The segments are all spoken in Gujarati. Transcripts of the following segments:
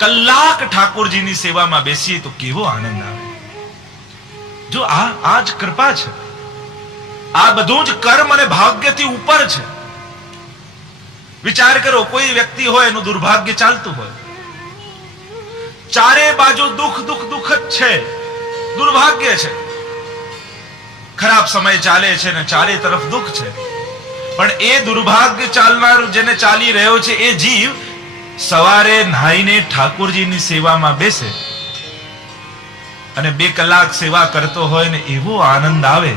કલાક ઠાકોરજીની સેવામાં બેસીએ તો કેવો આનંદ આવે. જો આ જ કૃપા છે. આ બધું જ કર્મ અને ભાગ્યથી ઉપર છે. વિચાર કરો, કોઈ વ્યક્તિ હોય એનું દુર્ભાગ્ય ચાલતું હોય, ચારે બાજુ દુઃખ દુઃખ દુઃખ જ છે, દુર્ભાગ્ય છે, ખરાબ સમય ચાલે છે ને ચારે તરફ દુઃખ છે. પણ એ દુર્ભાગ્ય ચાલનાર જેને ચાલી રહ્યો છે એ જીવ સવારે નાહીને ઠાકોરજીની સેવામાં બેસે અને 2 કલાક સેવા કરતો હોય ને એવો આનંદ આવે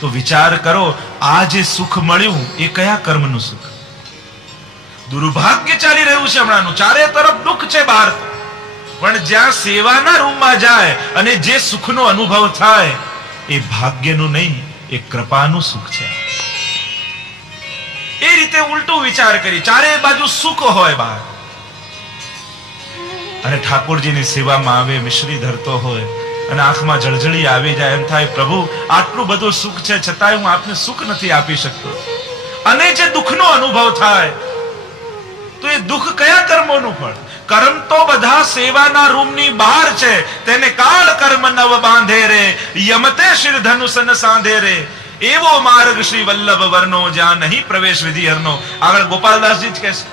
તો વિચાર કરો, આ જે સુખ મળ્યું એ કયા કર્મનું સુખ? દુર્ભાગ્ય ચાલી રહ્યું છે હમણાંનું, ચારે તરફ દુઃખ છે બહાર, પણ જ્યાં સેવાના રૂમમાં જાય અને જે સુખનો અનુભવ થાય એ ભાગ્યનું નહીં, એ કૃપાનું સુખ છે. એ રીતે ઉલટું વિચાર કરી, ચારે બાજુ સુખ હોય બહાર અને ઠાકોરજીની સેવામાં આવે, મિશ્રી ધરતો હોય અને આંખમાં જળજળી આવી જાય, એમ થાય પ્રભુ આટલું બધું સુખ છે છતાંય હું આપને સુખ નથી આપી શકતો. અને જે દુઃખનો અનુભવ થાય તો એ દુઃખ કયા કર્મોનું ફળ? કર્મ તો બધા સેવાના રૂમની બહાર છે. તેને કાળ કર્મ નવ બાંધે રે, યમતે શિર ધનુષન સાંધે રે, એવો માર્ગ શ્રી વલ્લભ વર્ણો જ્યાં નહીં પ્રવેશ વિધિ હરનો. આગળ ગોપાલદાસજી જ કહે છે,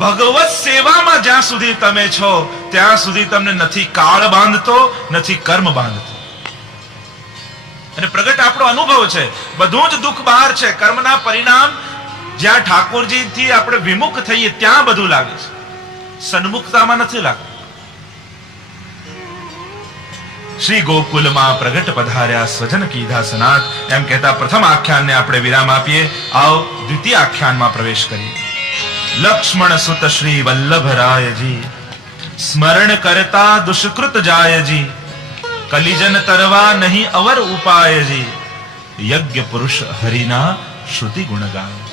ભગવત સેવામાં જ્યાં સુધી તમે છો ત્યાં સુધી તમને નથી કાળ બાંધતો, નથી કર્મ બાંધતો. અને પ્રગટ આપણો અનુભવ છે, બધું જ દુઃખ બહાર છે. કર્મના પરિણામ જ્યાં ઠાકોરજીથી આપણે વિમુખ થઈએ ત્યાં બધું લાગે છે, સન્મુખતામાં નથી લાગતું. શ્રી ગોકુલમાં પ્રગટ પધાર્યા, સ્વજન કીધા સનાથ, એમ કહેતા પ્રથમ આખ્યાનને આપણે વિરામ આપીએ. આવો દ્વિતીય આખ્યાનમાં પ્રવેશ કરીએ. લક્ષ્મણ સુત શ્રી વલ્લભરાયજી, સ્મરણ કરતા દુષ્કૃત જાયજી, કલિજન તરવા નહીં અવર ઉપાયજી, યજ્ઞ પુરુષ હરિના શ્રુતિ ગુણ ગાયો.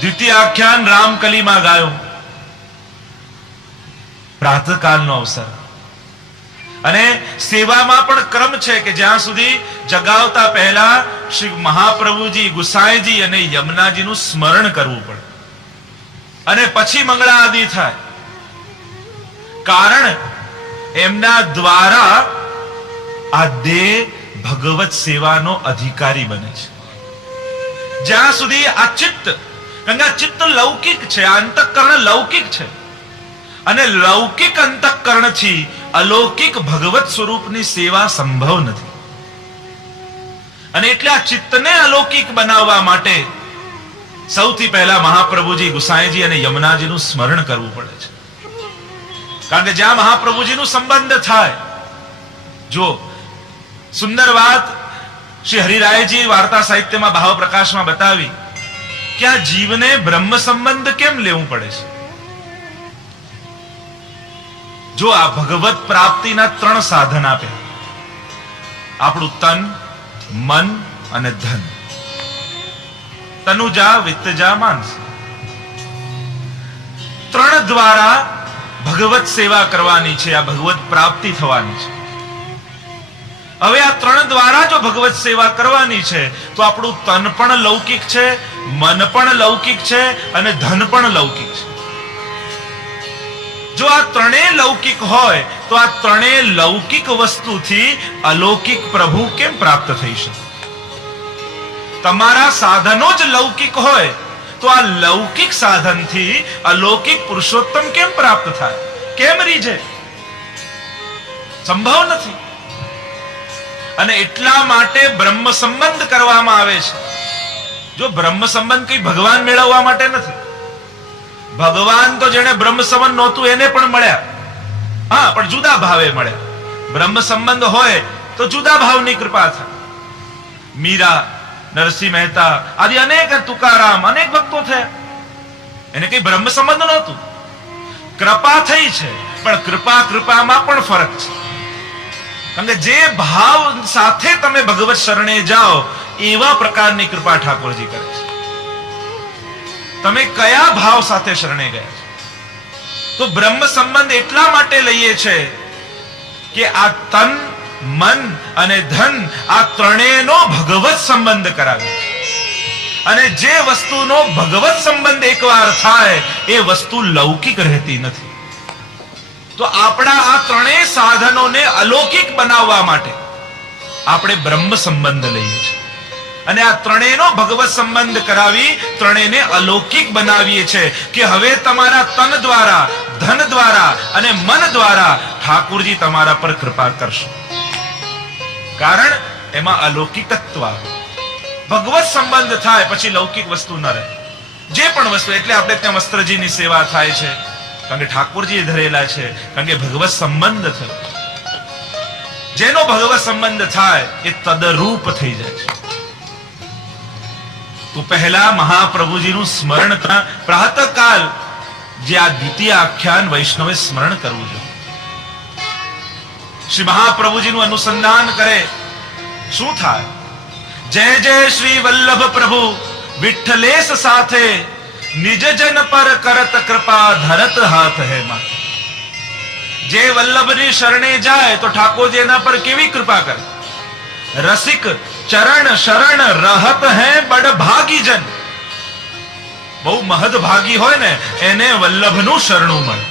દ્વિતીય આખ્યાન રામકલીમાં ગાયો. પ્રાતઃકાલનો અવસર અને સેવામાં પણ ક્રમ છે કે જ્યાં સુધી જગાવતા પહેલા શ્રી મહાપ્રભુજી, ગુસાઈજી અને યમુનાજીનું સ્મરણ કરવું પડે અને પછી મંગળા આદિ થાય. કારણ એમના દ્વારા આ દેહ ભગવત સેવાનો અધિકારી બને છે. જ્યાં સુધી આ ચિત્ત, કારણ કે આ ચિત્ત લૌકિક છે, આ અંતઃકરણ લૌકિક છે અને લૌકિક અંતઃકરણથી અલૌકિક ભગવત સ્વરૂપની સેવા સંભવ નથી. અને એટલે આ ચિત્તને અલૌકિક બનાવવા માટે સૌથી પહેલા મહાપ્રભુજી, ગુસાઈજી અને યમુનાજીનું સ્મરણ કરવું પડે છે. કારણ કે જ્યાં મહાપ્રભુજીનું સંબંધ થાય, જો સુંદર વાત શ્રી હરિરાયજી વાર્તા સાહિત્યમાં ભાવ પ્રકાશમાં બતાવી કે આ જીવને બ્રહ્મ સંબંધ કેમ લેવું પડે છે. જો આ ભગવત પ્રાપ્તિના 3 સાધન આપ્યા, આપણું તન, મન અને ધન. તનુજા, વિત્તજા, માનસ, 3 દ્વારા ભગવત સેવા કરવાની છે, આ ભગવત પ્રાપ્તિ થવાની છે. હવે આ 3 દ્વારા જો ભગવત સેવા કરવાની છે તો આપણું તન પણ લૌકિક છે, મન પણ લૌકિક છે અને ધન પણ લૌકિક છે. જો આ 3 લૌકિક હોય તો આ 3 લૌકિક વસ્તુથી અલૌકિક પ્રભુ કેમ પ્રાપ્ત થઈ શકે? તમારા સાધનો જ લૌકિક હોય તો આ લૌકિક સાધનથી અલૌકિક પુરુષોત્તમ કેમ પ્રાપ્ત થાય? કેમ રીઝે? સંભવ નથી. અને એટલા માટે બ્રહ્મ સંબંધ કરવામાં આવે છે. જો બ્રહ્મ સંબંધ કઈ ભગવાન મેળવવા માટે નથી. ભગવાન તો જેને બ્રહ્મ સંબંધ નહોતું એને પણ મળ્યા, હા, પણ જુદા ભાવે મળ્યા. બ્રહ્મ સંબંધ હોય તો જુદા ભાવની કૃપા થાય. મીરા, નરસિંહ મહેતા આદિ અનેક, તુકારામ, અનેક ભક્તો થયા, એને કઈ બ્રહ્મ સંબંધ નહોતું, કૃપા થઈ છે. પણ કૃપામાં પણ ફરક છે. કારણ કે જે ભાવ સાથે તમે ભગવત શરણે જાઓ એવા પ્રકારની કૃપા ઠાકોરજી કરે છે. તમે કયા ભાવ સાથે શરણે ગયા છો? તો બ્રહ્મ સંબંધ એટલા માટે લઈએ છે કે આ તન, મન અને ધન, આ 3નો ભગવત સંબંધ કરાવે છે. અને જે વસ્તુનો ભગવત સંબંધ એકવાર થાય એ વસ્તુ લૌકિક રહેતી નથી. તો આપણા આ ત્રણેય સાધનોને અલૌકિક બનાવવા માટે આપણે બ્રહ્મ સંબંધ લઈએ છીએ અને આ ત્રણેયનો ભગવત સંબંધ કરાવી ત્રણેયને અલૌકિક બનાવીએ છીએ કે હવે તમારા તન દ્વારા, ધન દ્વારા અને મન દ્વારા ઠાકોરજી તમારા પર કૃપા કરશે. કારણ એમાં અલૌકિકત્વ આવે. ભગવત સંબંધ થાય પછી લૌકિક વસ્તુ ન રહે. જે પણ વસ્તુ, એટલે આપણે ત્યાં વસ્ત્રજીની સેવા થાય છે કારણ કે ઠાકોરજી ધરેલા છે, કારણ કે ભગવત સંબંધ થયો. જેનો ભગવત સંબંધ થાય એ તદરૂપ થઈ જાય છે. તો પહેલા મહાપ્રભુજીનું સ્મરણ પ્રાતઃકાલ જે આ દ્વિતીય આખ્યાન વૈષ્ણવે સ્મરણ કરવું જોઈએ. શ્રી મહાપ્રભુજીનું અનુસંધાન કરે શું થાય? જય જય શ્રી વલ્લભ પ્રભુ વિઠ્ઠલેશ સાથે નિજ જન પર કરત કૃપા ધરત હાથ હે માં. જે વલ્લભની શરણે જાય તો ઠાકોરજી એના પર કેવી કૃપા કરે? રસિક ચરણ શરણ રહત હે બડ ભાગી જન. બહુ મહદ ભાગી હોય ને એને વલ્લભનું શરણું મળે.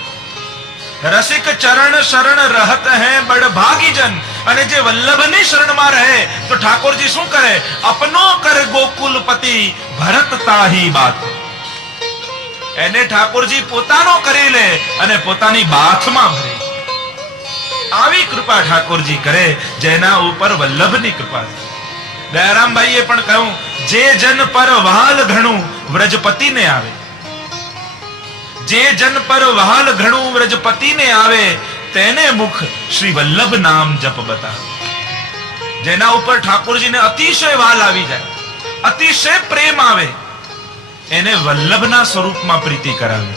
રસિક ચરણ શરણ રહત હે બડ ભાગી જન. અને જે વલ્લભની શરણમાં રહે તો ઠાકોરજી શું કરે? અપનો કર ગોકુલપતિ ભરત તાહી બાત. એને ઠાકોરજી પોતાનો કરી લે અને પોતાની બાથમાં ભરે. આવી કૃપા ઠાકોરજી કરે જેના ઉપર વલ્લભની કૃપા. દયારામભાઈએ પણ કહ્યું, જે જન પર વહાલ ઘણું વ્રજપતિને આવે. જે જન પર વહાલ ઘણું વ્રજપતિને આવે તેને મુખ શ્રી વલ્લભ નામ જપ બતાવે. જેના ઉપર ઠાકોરજીને અતિશય વાલ આવી જાય, અતિશય પ્રેમ આવે, એને વલ્લભના સ્વરૂપમાં પ્રીતિ કરાવે.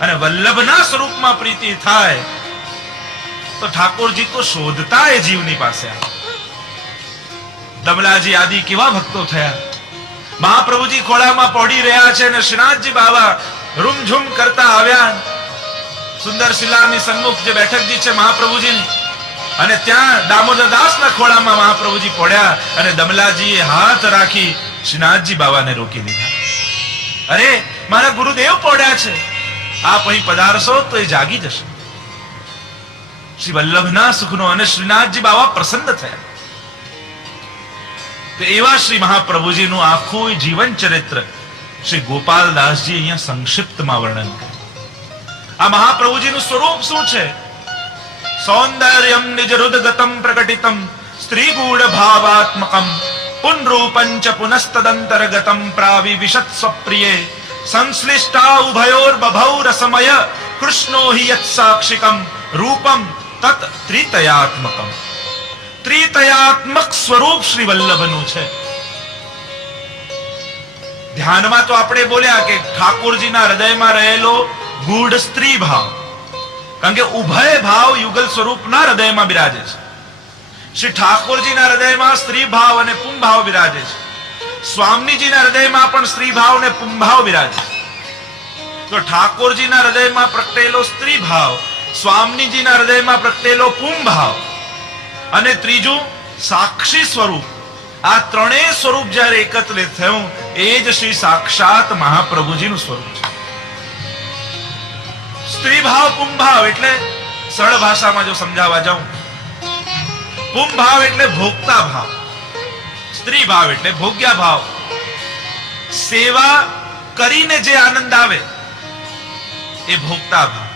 અને વલ્લભના સ્વરૂપમાં પ્રીતિ થાય તો ઠાકોરજી તો શોધતા એ જીવની પાસે આવે. દમલાજી આદિ કેવા ભક્તો થયા. મહાપ્રભુજી ખોળામાં પહોંચી રહ્યા છે અને શ્રીનાથજી બાબા રૂમઝૂમ કરતા આવ્યા. સુંદર શિલાની સન્મુખ જે બેઠકજી છે મહાપ્રભુજીની, અને ત્યાં દામોદરદાસના ખોળામાં મહાપ્રભુજી પડ્યા અને દમલાજીએ હાથ રાખી શ્રીનાથજી બાબાને રોકી દીધા. અરે મારા ગુરુદેવ પડ્યા છે, આપ અહીં પધારશો તો એ જાગી જશે. શ્રી વલ્લભના સુખનો અને શ્રીનાથજી બાબા પ્રસન્ન થયા. તો એવા શ્રી મહાપ્રભુજીનું આખું જીવન ચરિત્ર શ્રી ગોપાલદાસજી અહીંયા સંક્ષિપ્તમાં વર્ણન કરે. આ મહાપ્રભુજીનું સ્વરૂપ શું છે? સૌંદર્યમ નિજ રુદગતમ પ્રકટિતમ સ્ત્રીગૂઢ ભાવાત્મકમ પુનરૂપં ચ પુનસ્તદંતર્ગતમ પ્રાવિવિશત સ્વપ્રિયે સંશ્લિષ્ટા ઉભયોર બભૌ રસમય કૃષ્ણો હિ યત સાક્ષિકમ રૂપમ તત ત્રિતયાત્મકમ. ત્રિતયાત્મક સ્વરૂપ શ્રી વલ્લભનું છે. ધ્યાનમાં તો આપણે બોલ્યા કે ઠાકોરજીના હૃદયમાં રહેલો ગૂઢ સ્ત્રી ભાવ, કારણ કે ઉભય ભાવ યુગલ સ્વરૂપના હૃદયમાં બિરાજે છે. શ્રી ઠાકોરજીના હૃદયમાં સ્ત્રી ભાવ અને પુંભાવ બિરાજે છે. સ્વામીજીના હૃદયમાં પણ સ્ત્રી ભાવ અને પુંભાવ બિરાજે છે. તો ઠાકોરજીના હૃદયમાં પ્રગટેલો સ્ત્રી ભાવ, સ્વામીજીના હૃદયમાં પ્રગટેલો પુંભાવ અને ત્રીજું સાક્ષી સ્વરૂપ. આ ત્રણેય સ્વરૂપ જ્યારે એકત્રિત થયું એ જ શ્રી સાક્ષાત મહાપ્રભુજીનું સ્વરૂપ છે. સ્ત્રી ભાવ પુંભાવ એટલે સરળ ભાષામાં જો સમજાવવા જાઉં, પુંભાવ એટલે ભોગતા ભાવ, સ્ત્રી ભાવ એટલે ભોગ્યા ભાવ. સેવા કરીને જે આનંદ આવે એ ભોગતા ભાવ,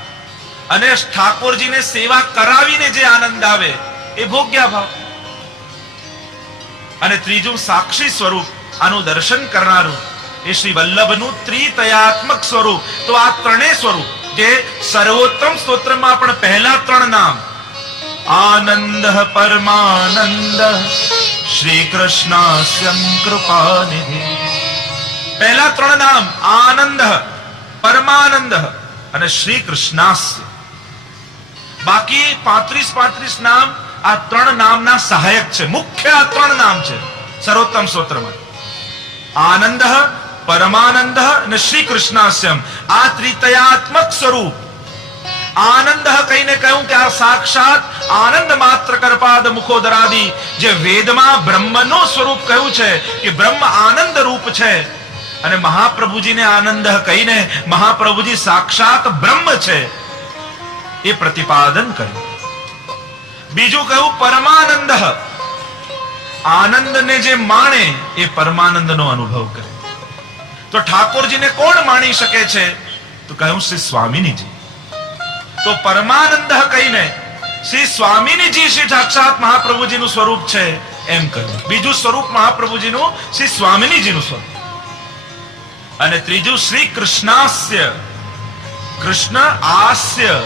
અને ઠાકોરજીને સેવા કરાવીને જે આનંદ આવે એ ભોગ્યા ભાવ. અને ત્રીજું સાક્ષી સ્વરૂપ, આનું દર્શન કરનારું એ શ્રી વલ્લભનું ત્રિતયાત્મક સ્વરૂપ. તો આ ત્રણેય સ્વરૂપ જે સર્વોત્તમ સ્તોત્રમાં પણ પહેલા ત્રણ નામ આનંદ પરમાનંદ શ્રી કૃષ્ણાસ્યમ કૃપાનિધિ, પહેલા ત્રણ નામ આનંદ, પરમાનંદ અને શ્રી કૃષ્ણાસ્ય. બાકી 35 નામ આ ત્રણ નામના સહાયક છે. મુખ્ય આ ત્રણ નામ છે સર્વોત્તમ સ્તોત્રમાં. આનંદ, પરમાનંદ અને શ્રી કૃષ્ણાસ્યમ. આ ત્રિતયાત્મક સ્વરૂપ આનંદ કહીને કહ્યું કે આ સાક્ષાત આનંદ માત્ર કરપાદ મુખોદરાદી, જે વેદમાં બ્રહ્મનું સ્વરૂપ કહ્યું છે કે બ્રહ્મ આનંદ રૂપ છે, અને મહાપ્રભુજીને આનંદ કહીને મહાપ્રભુજી સાક્ષાત બ્રહ્મ છે એ પ્રતિપાદન કર્યું. બીજું કહ્યું પરમાનંદ, આનંદને જે માણે એ પરમાનંદનો અનુભવ કરે. તો ઠાકોરજીને કોણ માણી શકે છે? તો કહ્યું શ્રી સ્વામિનીજી. તો પરમાનંદ કહીને શ્રી સ્વામિનીજી શ્રી સાક્ષાત મહાપ્રભુજીનું સ્વરૂપ છે એમ કહ્યું. બીજું સ્વરૂપ મહાપ્રભુજીનું શ્રી સ્વામિનીજીનું સ્વરૂપ. અને ત્રીજું શ્રી કૃષ્ણાસ્ય, કૃષ્ણ આસ્ય,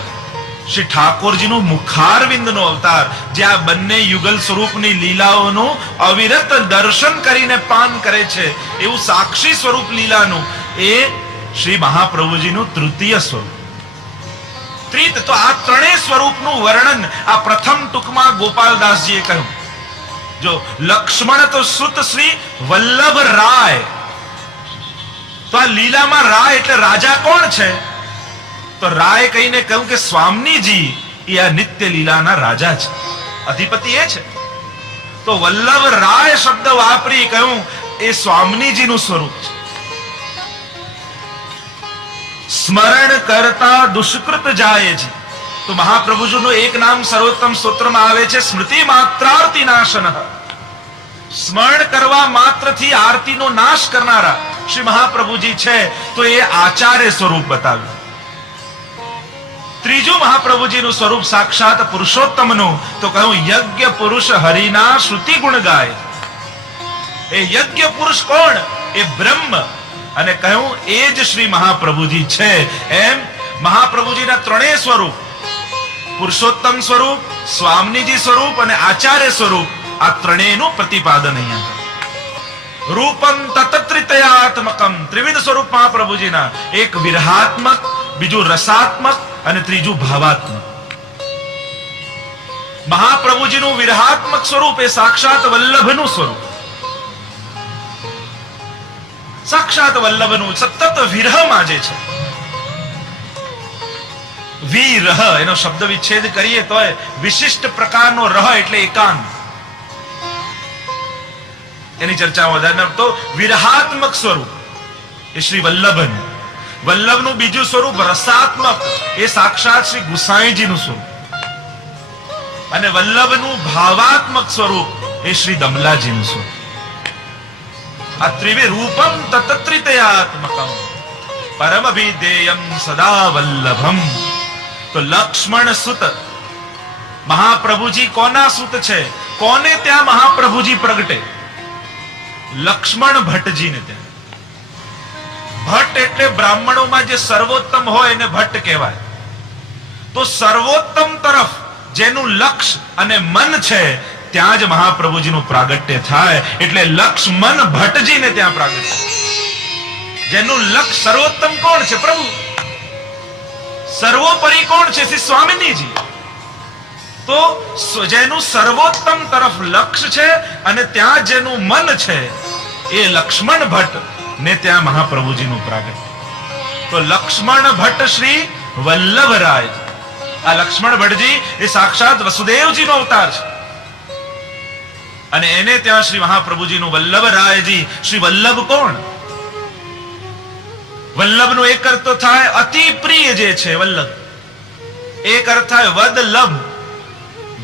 શ્રી ઠાકોરજીનું મુખારવિંદનો અવતાર, જે આ બંને યુગલ સ્વરૂપની લીલાઓનું અવિરત દર્શન કરીને પાન કરે છે એવું સાક્ષી સ્વરૂપ લીલાનું એ શ્રી મહાપ્રભુજીનું તૃતીય સ્વરૂપ. તો આ ત્રણેય સ્વરૂપનું વર્ણન આ પ્રથમ ટૂંકમાં ગોપાલદાસજીએ કહ્યું. જો લક્ષ્મણ તો સુત શ્રી વલ્લભ રાય, તો આ લીલામાં રાય એટલે રાજા કોણ છે? તો રાય કહીને કહ્યું કે સ્વામીજી એ આ નિત્ય લીલાના રાજા છે, અધિપતિ એ છે. તો વલ્લભ રાય શબ્દ વાપરી કહ્યું એ સ્વામીજીનું સ્વરૂપ છે. સ્મરણ કરતા દુષ્કૃત જાય છે. તો મહાપ્રભુજીનું એક નામ સર્વોત્તમ સ્તોત્રમાં આવે છે સ્મૃતિ માત્રાર્તિ નાશન. સ્મરણ કરવા માત્રથી આરતીનો નાશ કરનારા શ્રી મહાપ્રભુજી છે, તો એ આચાર્ય સ્વરૂપ બતાવ્યું. ત્રીજું મહાપ્રભુજીનું સ્વરૂપ સાક્ષાત પુરુષોત્તમનું, તો કહ્યું યજ્ઞ પુરુષ હરિના શ્રુતિ ગુણ ગાય. એ યજ્ઞ પુરુષ કોણ? એ બ્રહ્મ. અને કહ્યું એ જ શ્રી મહાપ્રભુજી છે. એમ મહાપ્રભુજીના ત્રણેય સ્વરૂપ, પુરુષોત્તમ સ્વરૂપ, સ્વામીજી સ્વરૂપ અને આચાર્ય સ્વરૂપ, આ ત્રણેયનું પ્રતિપાદન અહીંયા. રૂપમ તત્ત્રિતયાત્મકમ, ત્રિવિધ સ્વરૂપ મહાપ્રભુજીના, એક વિરહાત્મક, બીજું રસાત્મક અને ત્રીજું ભાવાત્મક. મહાપ્રભુજીનું વિરહાત્મક સ્વરૂપ એ સાક્ષાત વલ્લભનું સ્વરૂપ, સાક્ષાત વલ્લભનું સતત વિરહમાં જે છે. વિરહ એનો શબ્દ વિચ્છેદ કરીએ તો વિશિષ્ટ પ્રકારનો રહ એટલે એકાંત, એની ચર્ચા વધારે. તો વિરહાત્મક સ્વરૂપ એ શ્રી વલ્લભનું. વલ્લભનું બીજું સ્વરૂપ રસાત્મક, એ સાક્ષાત શ્રી ગુસાઈજીનું સ્વરૂપ. અને વલ્લભનું ભાવાત્મક સ્વરૂપ એ શ્રી દમલાજીનું સ્વરૂપ. આ ત્રિવે રૂપમ તત્ત્રિતયાત્મકમ પરમભિધેયમ સદા વલ્લભમ. તો લક્ષ્મણ સુત, મહાપ્રભુજી કોના સુત છે? કોને ત્યાં મહાપ્રભુજી પ્રગટે? લક્ષ્મણ ભટ્ટજીને ત્યાં. ભટ્ટ એટલે બ્રાહ્મણોમાં જે સર્વોત્તમ હોય એને ભટ્ટ કહેવાય. તો સર્વોત્તમ તરફ જેનું લક્ષ અને મન છે ત્યાં જ મહાપ્રભુજીનું પ્રાગટ્ય થાય. એટલે લક્ષ્મણ ભટ્ટજીને ત્યાં પ્રાગટ્ય. જેનું લક્ષ સર્વોત્તમ કોણ છે? પ્રભુ. સર્વોપરી કોણ છે? શ્રી સ્વામિનીજી. તો જેનું સર્વોત્તમ તરફ લક્ષ છે અને ત્યાં જેનું મન છે એ લક્ષ્મણ ભટ્ટ ને ત્યાં મહાપ્રભુજીનું પ્રાગટ્ય. તો લક્ષ્મણ ભટ્ટ શ્રી વલ્લભરાય. આ લક્ષ્મણ ભટ્ટજી એ સાક્ષાત વસુદેવજીનો અવતાર છે, અને એને ત્યાં શ્રી મહાપ્રભુજીનું વલ્લભરાયજી. શ્રી વલ્લભ કોણ? વલ્લભનો એક અર્થ તો થાય અતિ પ્રિય જે છે વલ્લભ, એક અર્થ થાય વદલભ,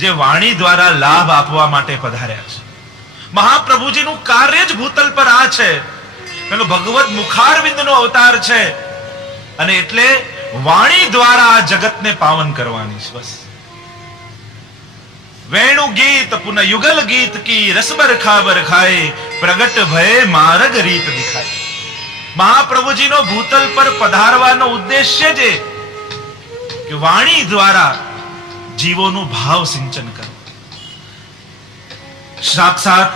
જે વાણી દ્વારા લાભ આપવા માટે પધાર્યા છે. મહાપ્રભુજીનું કાર્ય જ ભૂતલ પર આ છે. ભગવત મુખારવિંદનો અવતાર છે, અને એટલે વાણી દ્વારા આ જગતને પાવન કરવાની છે. બસ વેણુ ગીત પુનઃ યુગલ ગીત કી રસબર ખાબર ખાય, પ્રગટ ભય માર્ગ રીત દિખાય. મહાપ્રભુજીનો ભૂતલ પર પધારવાનો ઉદ્દેશ્ય છે કે વાણી દ્વારા જીવોનું ભાવ સિંચન કરવું. સાક્ષાત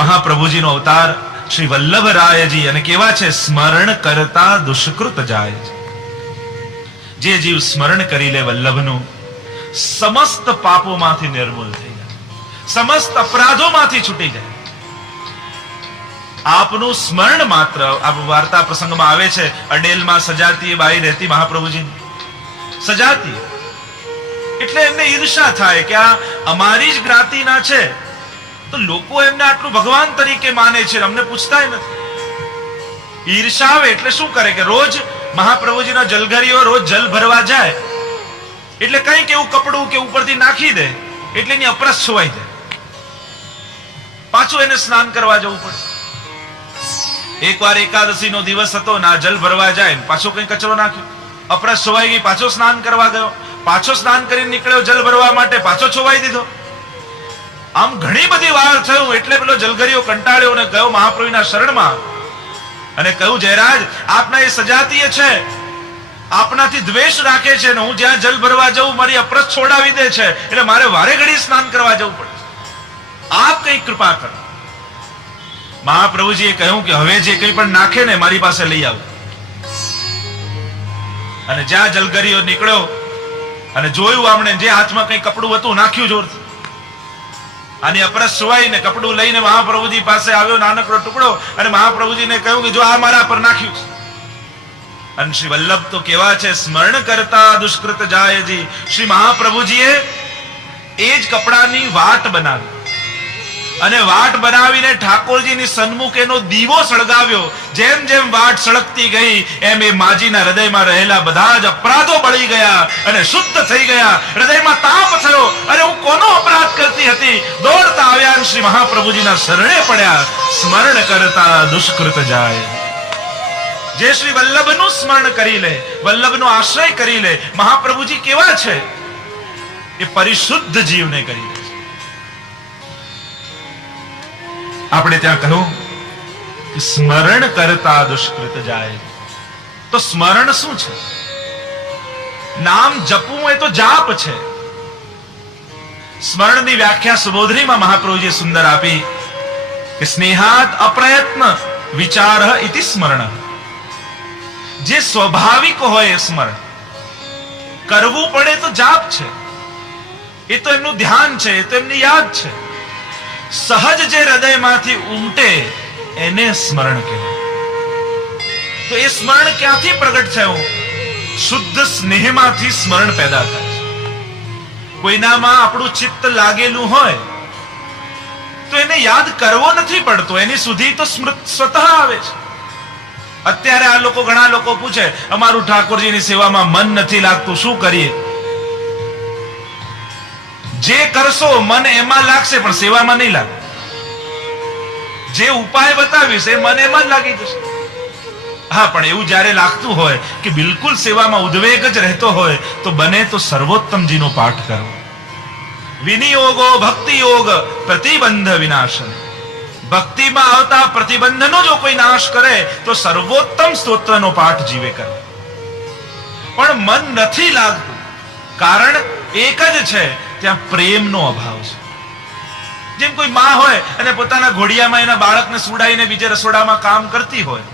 મહાપ્રભુજીનો અવતાર શ્રી વલ્લભરાયજી, અને કેવા છે? સ્મરણ કરતા દુષ્કૃત જાય. જે જીવ સ્મરણ કરી લે વલ્લભનું, સમસ્ત પાપોમાંથી નિર્મૂળ થઈ જાય, સમસ્ત અપરાધોમાંથી છૂટી જાય. આપનું સ્મરણ માત્ર, આ વાર્તા પ્રસંગમાં આવે છે, અડેલમાં સજાતી બાઈ રહેતી મહાપ્રભુજી. સજાતી. એટલે એમને ઈર્ષા થાય કે આ અમારી જ જ્ઞાતિના છે તો લોકો એમને આટલું ભગવાન તરીકે માને છે, અમને પૂછતાય નથી. ઈર્ષા આવે એટલે શું કરે કે રોજ મહાપ્રભુજીના જલઘરીઓ રોજ જલ ભરવા જાય એટલે કંઈક એવું કપડું કે ઉપરથી નાખી દે એટલે એની અપરસ છવાઈ જાય, પાછું એને સ્નાન કરવા જવું પડે. એકવાર એકાદશી નો દિવસ હતો ના જલ ભરવા જાય પાછો કઈ કચરો નાખ્યો, અપરસ છવાઈ ગઈ, પાછો સ્નાન કરવા ગયો, પાછો સ્નાન કરીને નીકળ્યો જલ ભરવા માટે, પાછો છવાઈ દીધો. આમ ઘણી બધી વાર થયું એટલે પેલો જલઘરીઓ કંટાળ્યો અને ગયો મહાપ્રભુના શરણમાં અને કહ્યું, જયરાજ આપના એ સજાતીય છે, આપનાથી દ્વેષ રાખે છે ને હું જ્યાં જલ ભરવા જાઉં મારી અપરસ છોડાવી દે છે એટલે મારે વારે ઘડી સ્નાન કરવા જવું પડે, આપ કઈ કૃપા કરો. મહાપ્રભુજીએ કહ્યું કે હવે જે કંઈ પણ નાખે ને મારી પાસે લઈ આવો. અને જ્યાં જલઘરીઓ નીકળ્યો અને જોયું આમણે જે હાથમાં કઈ કપડું હતું નાખ્યું જોરથી, આની અપરસ સુવાઈને કપડું લઈને મહાપ્રભુજી પાસે આવ્યો, નાનકડો ટુકડો, અને મહાપ્રભુજીને કહ્યું કે જો આ મારા પર નાખ્યું છે. અને શ્રી વલ્લભ તો કેવા છે, સ્મરણ કરતા દુષ્કૃત જાયજી. શ્રી મહાપ્રભુજીએ એ જ કપડાની વાટ બનાવી અને વાટ બનાવીને ઠાકોરજીની સન્મુખ એનો દીવો સળગાવ્યો. જેમ જેમ વાટ સળગતી ગઈ એમ એ માજીના હૃદયમાં રહેલા બધા જ અપરાધો બળી ગયા અને શુદ્ધ થઈ ગયા. હૃદયમાં તાપ થયો, અરે હું કોનો અપરાધ કરતી હતી, દોડતા આવ્યા અને શ્રી મહાપ્રભુજીના શરણે પડ્યા. સ્મરણ કરતા દુષ્કૃત જાય. જે શ્રી વલ્લભનું સ્મરણ કરી લે, વલ્લભનો આશ્રય કરી લે, મહાપ્રભુજી કેવા છે એ પરિશુદ્ધ જીવને કરી લે. આપણે ત્યાં કહ્યું કે સ્મરણ કરતા દુષ્કૃત જાય. તો સ્મરણ શું છે? નામ જપવું એ તો જાપ છે. સ્મરણની વ્યાખ્યા સુબોધરીમાં મહાપ્રભુજીએ સુંદર આપી કે સ્નેહાત અપ્રયત્ન વિચાર ઇતિ સ્મરણ. જે સ્વાભાવિક હોય એ સ્મરણ, કરવું પડે તો જાપ છે, એ તો એમનું ધ્યાન છે, એ તો એમની યાદ છે. સહજ જે હૃદયમાંથી ઉમટે એને સ્મરણ કહેવાય. તો એ સ્મરણ ક્યાંથી પ્રગટ થયું? શુદ્ધ સ્નેહમાંથી સ્મરણ પેદા થાય છે. કોઈનામાં આપણું ચિત્ત લાગેલું હોય તો એને યાદ કરવો નથી પડતો, એની સુધી તો સ્વતઃ આવે છે. અત્યારે આ લોકો, ઘણા લોકો પૂછે, અમારું ઠાકોરજીની સેવામાં મન નથી લાગતું, શું કરીએ? જે કરશો મન એમાં લાગશે પણ સેવામાં નહીં લાગે. જે ઉપાય બતાવીશ એ મન એમાં જ લાગી જશે. હા, પણ એવું જયારે લાગતું હોય કે બિલકુલ સેવામાં ઉદ્વેગ જ રહેતો હોય તો બને તો સર્વોત્તમજીનો પાઠ કરવો. વિનિયોગો ભક્તિ યોગ પ્રતિબંધ વિનાશન. ભક્તિમાં આવતા પ્રતિબંધનો જો કોઈ નાશ કરે તો સર્વોત્તમ સ્તોત્રનો પાઠ જીવે કરે. પણ મન નથી લાગતું, કારણ એક જ છે, ત્યાં પ્રેમનો અભાવ છે. જેમ કોઈ માં હોય અને પોતાના ઘોડિયામાં એના બાળકને સુડાઈને બીજે રસોડામાં કામ કરતી હોય,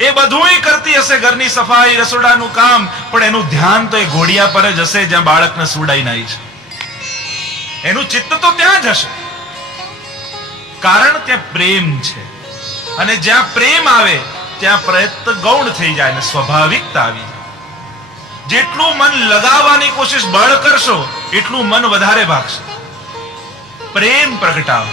એ બધું કરતી હશે, ઘરની સફાઈ, રસોડાનું કામ, પણ એનું ધ્યાન તો એ ઘોડિયા પર જ હશે જ્યાં બાળકને સુડાઈને આવી છે. એનું ચિત્ત તો ત્યાં જ હશે, કારણ ત્યાં પ્રેમ છે. અને જ્યાં પ્રેમ આવે ત્યાં પ્રયત્ન ગૌણ થઈ જાય અને સ્વાભાવિકતા આવી જાય. જેટલું મન લગાવવાની કોશિશ બળ કરશો એટલું મન વધારે ભાગશે. પ્રેમ પ્રગટાવો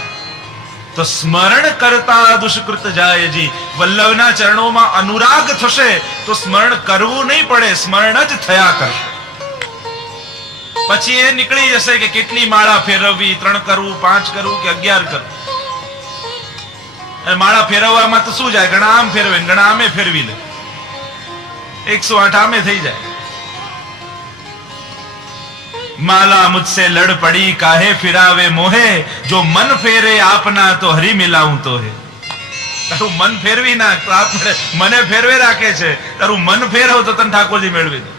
તો સ્મરણ કરતા દુષ્કૃત જાયજી. વલ્લભના ચરણોમાં અનુરાગ થશે તો સ્મરણ કરવું નહીં પડે, સ્મરણ જ થયા કરશે. પછી એ નીકળી જશે કે કેટલી માળા ફેરવવી, 3 કરવું, 5 કરવું કે 11 કરવું. માળા ફેરવવામાં તો શું જાય, ઘણા આમ ફેરવે, ઘણા આમે ફેરવી લે, 108 આમે થઈ જાય. માલા મુझसे લડ પડી કાહે ફિરાવે મોહે, જો મન ફેરે આપના તો હરી મિલાવું તો હે. તારું મન ફેરવી નાખ તો આપણે મને ફેરવે રાખે છે, તારું મન ફેરવ તો તને ઠાકોરજી મેળવી દે.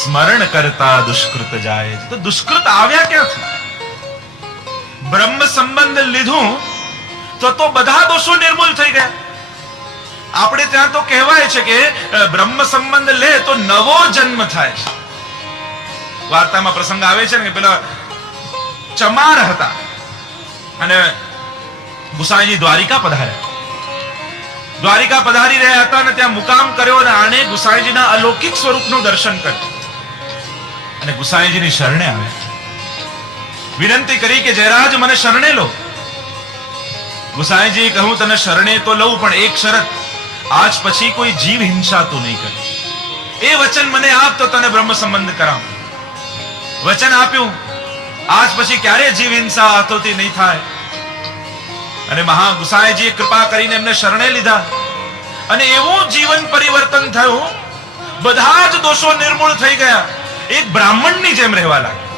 સ્મરણ કરતા દુષ્કૃત જાય. તો દુષ્કૃત આવ્યા ક્યાંથી? બ્રહ્મ સંબંધ લીધું તો બધા દોષો નિર્મૂળ થઈ ગયા. આપણે ત્યાં તો કહેવાય છે કે બ્રહ્મ સંબંધ લે તો નવો જન્મ થાય છે. વાર્તામાં પ્રસંગ આવે છે ને કે પેલા ચમાર હતા અને ગુસાઈજી દ્વારિકા પધાર્યા. દ્વારિકા પધારી રહ્યા હતા અને ત્યાં મુકામ કર્યો અને આણે ગુસાઈજીના અલૌકિક સ્વરૂપનું દર્શન કર્યું અને ગુસાઈજીની શરણે આવ્યા, વિનંતી કરી કે જયરાજ મને શરણે લો. ગુસાઈજી કહું તને શરણે તો લઉં, પણ એક શરત, આજ પછી કોઈ જીવ હિંસા તું નહીં કરે. એ વચન મને આપ તો તને બ્રહ્મ સંબંધ કરાવ. વચન આપ્યું, આજ પછી ક્યારે જીવ હિંસા હાથોથી નહીં થાય. અને મહા ગુસાઈજીએ કૃપા કરીને એમને શરણે લીધા અને એવું જીવન પરિવર્તન થયું, બધા જ દોષો નિર્મૂળ થઈ ગયા. એક બ્રાહ્મણની જેમ રહેવા લાગ્યા,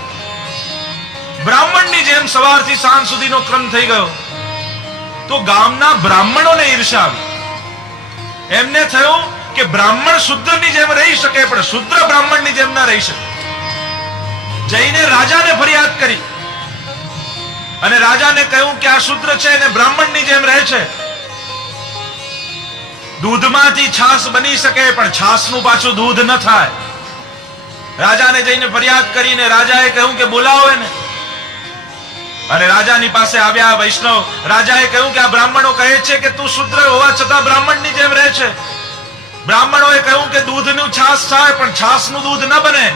બ્રાહ્મણની જેમ સવારથી સાંજ સુધીનો ક્રમ થઈ ગયો. તો ગામના બ્રાહ્મણોને ઈર્ષ્યા આવી. એમને થયું કે બ્રાહ્મણ શુદ્રની જેમ રહી શકે, પણ શુદ્ર બ્રાહ્મણની જેમ ના રહી શકે. જઈને રાજાને ફરિયાદ કરી અને રાજાને કહ્યું કે આ શુદ્ર છે અને બ્રાહ્મણની જેમ રહે છે. દૂધમાંથી છાસ બની શકે, પણ છાસનું પાછું દૂધ ન થાય. રાજાને જઈને ફરિયાદ કરીને રાજાએ કહ્યું કે બોલાવો એને. અને રાજાની પાસે આવ્યા વૈષ્ણવ. રાજાએ કહ્યું કે આ બ્રાહ્મણો કહે છે કે તું શુદ્ર હોવા છતાં બ્રાહ્મણની જેમ રહે છે. બ્રાહ્મણોએ કહ્યું કે દૂધનું છાસ થાય, પણ છાસનું દૂધ ન બને.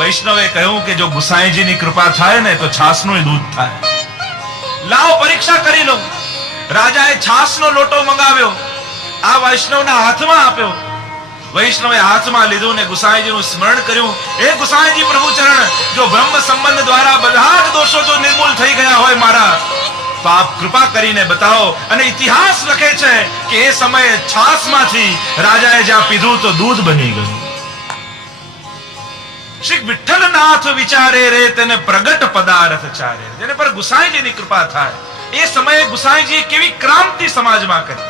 વૈષ્ણવે કહ્યું કે જો ગુસાઈજીની કૃપા થાય ને તો છાસનું દૂધ થાય. લાવો પરીક્ષા કરી લો. રાજાએ છાસનો લોટો મંગાવ્યો, આ વૈષ્ણવના હાથમાં આપ્યો. વૈષ્ણવે હાથમાં લીધું ને ગુસાઈજીનું સ્મરણ કર્યું. હે ગુસાઈજી પ્રભુ ચરણ, જો બ્રહ્મ સંબંધ દ્વારા બધા જ દોષો જો નિર્મૂળ થઈ ગયા હોય મારા, તો આપ કૃપા કરીને બતાવો. અને ઇતિહાસ લખે છે કે એ સમયે છાસમાંથી રાજાએ જ્યાં પીધું તો દૂધ બની ગયું. શ્રી વિઠ્ઠલનાથ વિચારે રે તેને પ્રગટ પદાર્થ ચારે. જેને પર ગુસાઈજીની કૃપા થાય. એ સમયે ગુસાઈજીએ કેવી ક્રાંતિ સમાજમાં કરી.